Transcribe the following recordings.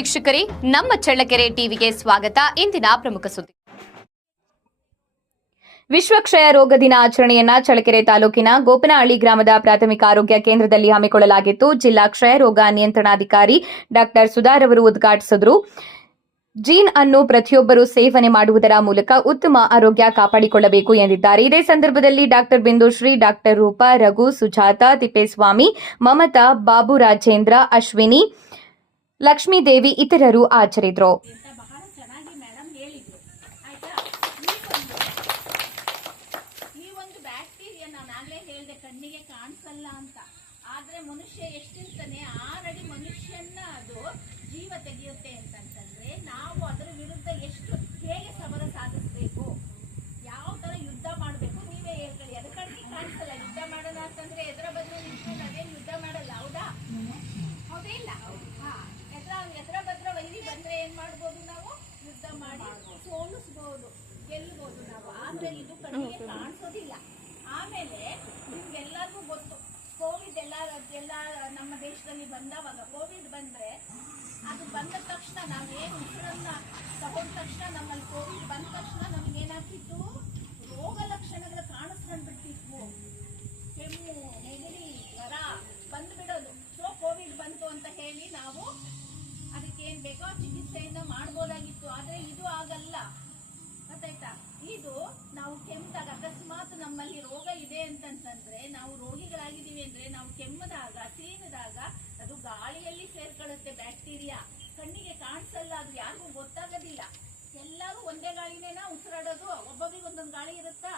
ವೀಕ್ಷಕರೇ, ನಮ್ಮ ಚಳ್ಳಕೆರೆ ಟಿವಿಗೆ ಸ್ವಾಗತ. ಇಂದಿನ ಪ್ರಮುಖ ಸುದ್ದಿ. ವಿಶ್ವ ಕ್ಷಯ ರೋಗ ದಿನ ಆಚರಣೆಯನ್ನ ಚಳ್ಳಕೆರೆ ತಾಲೂಕಿನ ಗೋಪನಹಳ್ಳಿ ಗ್ರಾಮದ ಪ್ರಾಥಮಿಕ ಆರೋಗ್ಯ ಕೇಂದ್ರದಲ್ಲಿ ಹಮ್ಮಿಕೊಳ್ಳಲಾಗಿತ್ತು. ಜಿಲ್ಲಾ ಕ್ಷಯ ರೋಗ ನಿಯಂತ್ರಣಾಧಿಕಾರಿ ಡಾ ಸುಧಾರ್ ಅವರು ಉದ್ಘಾಟಿಸಿದರು. ಜೀನ್ ಅನ್ನು ಪ್ರತಿಯೊಬ್ಬರು ಸೇವನೆ ಮಾಡುವುದರ ಮೂಲಕ ಉತ್ತಮ ಆರೋಗ್ಯ ಕಾಪಾಡಿಕೊಳ್ಳಬೇಕು ಎಂದಿದ್ದಾರೆ. ಇದೇ ಸಂದರ್ಭದಲ್ಲಿ ಡಾ ಬಿಂದುಶ್ರೀ, ಡಾ ರೂಪಾ, ರಘು, ಸುಜಾತ, ತಿಪ್ಪೇಸ್ವಾಮಿ, ಮಮತಾ, ಬಾಬು ರಾಜೇಂದ್ರ, ಅಶ್ವಿನಿ, ಲಕ್ಷ್ಮೀದೇವಿ ಇತರರು ಹಾಜರಿದ್ದರು. ಕಣ್ಣಿಗೆ ಕಾಣಿಸಲ್ಲ ಅಂತ, ಆದ್ರೆ ಮನುಷ್ಯ ಎಷ್ಟಿರ್ತಾನೆ ಆಲ್ರೆಡಿ ಮನುಷ್ಯನ ಅದು ಜೀವ ತೆಗೆಯುತ್ತೆ ಅಂತಂತಂದ್ರೆ ನಾವು ಅದರ ವಿರುದ್ಧ ಹೇಗೆ ಸಮರ ಸಾಧಿಸಬೇಕು, ಯಾವ ತರ ಯುದ್ಧ ಮಾಡಬೇಕು ನೀವೇ ಹೇಳ್ಕೊಳ್ಳಿ. ಅದು ಕಣ್ಣಿಗೆ ಕಾಣಿಸಲ್ಲ, ಯುದ್ಧ ಮಾಡಲ್ಲ ಅಂತಂದ್ರೆ ಎದುರ ಬದ್ರು ನಿಂತ್ಕೊಂಡು ಅದೇನು ಯುದ್ಧ ಮಾಡಲ್ಲ, ಹೌದಾ? ಹೌದೇ ಇಲ್ಲ? ಎದುರ ಭದ್ರ ವೈರಿ ಬಂದ್ರೆ ಏನ್ ಮಾಡ್ಬೋದು ನಾವು? ಯುದ್ಧ ಮಾಡಿ ಸೋಲಿಸ್ಬೋದು, ಗೆಲ್ಬಹುದು ನಾವು. ಆದ್ರೆ ಇದು ಕಣ್ಣಿಗೆ ಕಾಣಿಸೋದಿಲ್ಲ. ಆಮೇಲೆ ನಿಮ್ಗೆಲ್ಲರಿಗೂ ಗೊತ್ತು, ಕೋವಿಡ್ ಎಲ್ಲ ನಮ್ಮ ದೇಶದಲ್ಲಿ ಬಂದವಾಗ, ಕೋವಿಡ್ ಬಂದ್ರೆ ಅದು ಬಂದ ತಕ್ಷಣ ನಾವೇನು ಉಸಿರನ್ನ ತಗೊಂಡ ತಕ್ಷಣ ನಮ್ಮಲ್ಲಿ ಕೋವಿಡ್ ಬಂದ ತಕ್ಷಣ ನಮಗೇನಾಗ್ತಿತ್ತು, ರೋಗ ಲಕ್ಷಣಗಳು ಕಾಣಿಸ್ಕೊಂಡ್ಬಿಡ್ತಿದ್ವು. ಕೆಮ್ಮು, ನೆಗಡಿ, ಜ್ವರ ಬಂದ್ಬಿಡೋದು. ಸೊ ಕೋವಿಡ್ ಬಂತು ಅಂತ ಹೇಳಿ ನಾವು ಅದಕ್ಕೇನ್ ಬೇಕೋ ಚಿಕಿತ್ಸೆಯಿಂದ ಮಾಡ್ಬೋದಾಗಿತ್ತು. ಆದ್ರೆ ಇದು ಆಗಲ್ಲ, ಗೊತ್ತಾಯ್ತಾ? ಇದು ನಾವು ಕೆಮ್ಮಿದಾಗ, ಅಕಸ್ಮಾತ್ ನಮ್ಮಲ್ಲಿ ರೋಗ ಇದೆ ಅಂತಂತಂದ್ರೆ, ನಾವು ರೋಗಿಗಳಾಗಿದ್ದೀವಿ ಅಂದ್ರೆ, ನಾವು ಕೆಮ್ಮದಾಗ, ಸೀನದಾಗ ಅದು ಗಾಳಿಯಲ್ಲಿ ಸೇರ್ಕೊಳ್ಳುತ್ತೆ ಬ್ಯಾಕ್ಟೀರಿಯಾ. ಕಣ್ಣಿಗೆ ಕಾಣಿಸಲ್ಲ, ಅದು ಯಾರಿಗೂ ಗೊತ್ತಾಗೋದಿಲ್ಲ. ಎಲ್ಲರೂ ಒಂದೇ ಗಾಳಿನೇನಾ ಉಸಿರಾಡೋದು? ಒಬ್ಬೊಬ್ರಿಗೆ ಒಂದೊಂದು ಗಾಳಿ ಇರುತ್ತಾ?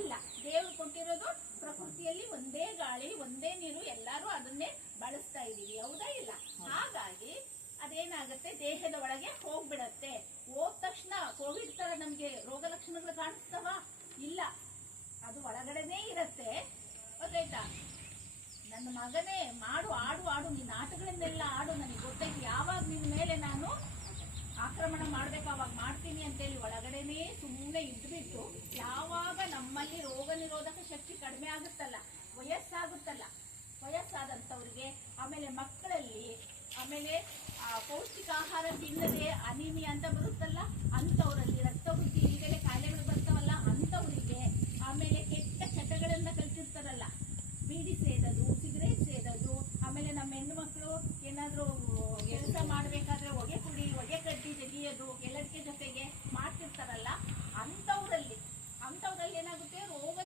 ಇಲ್ಲ. ದೇವರು ಕೊಟ್ಟಿರೋದು ಪ್ರಕೃತಿಯಲ್ಲಿ ಒಂದೇ ಗಾಳಿ, ಒಂದೇ ನೀರು, ಎಲ್ಲರೂ ಅದನ್ನೇ ಬಳಸ್ತಾ ಇದೀವಿ, ಹೌದಾ ಇಲ್ಲ? ಹಾಗಾಗಿ ಅದೇನಾಗುತ್ತೆ, ದೇಹದ ಒಳಗೆ ಹೋಗ್ಬಿಡತ್ತೆ. ಹೋದ ತಕ್ಷಣ ಕೋವಿಡ್ ತರ ನಮ್ಗೆ ರೋಗ ಲಕ್ಷಣಗಳು ಕಾಣಿಸ್ತಾವ? ಇಲ್ಲ, ಅದು ಒಳಗಡೆನೇ ಇರತ್ತೆ, ಗೊತ್ತಾಯ್ತಾ? ನನ್ನ ಮಗನೇ ಮಾಡು, ಆಡು, ನೀನ್ ಆಟಗಳನ್ನೆಲ್ಲ ಆಡು, ನನಗೆ ಗೊತ್ತಾಯ್ತು. ಯಾವಾಗ ನಿನ್ ಮೇಲೆ ನಾನು ಆಕ್ರಮಣ ಮಾಡ್ಬೇಕು ಅವಾಗ ಮಾಡ್ತೀನಿ ಅಂತೇಳಿ ಒಳಗಡೆನೇ ಸುಮ್ಮನೆ ಇದ್ಬಿಟ್ಟು, ಯಾವಾಗ ನಮ್ಮಲ್ಲಿ ರೋಗ ನಿರೋಧಕ ಶಕ್ತಿ ಕಡಿಮೆ ಆಗುತ್ತಲ್ಲ, ವಯಸ್ಸಾದಂಥವ್ರಿಗೆ, ಆಮೇಲೆ ಮಕ್ಕಳಲ್ಲಿ, ಆಮೇಲೆ ಪೌಷ್ಟಿಕ ಆಹಾರ ತಿನ್ನದೆ ಅನಿಮಿಯಾ ಅಂತ ಬರುತ್ತಲ್ಲ, ಅಂಥವ್ರಲ್ಲಿ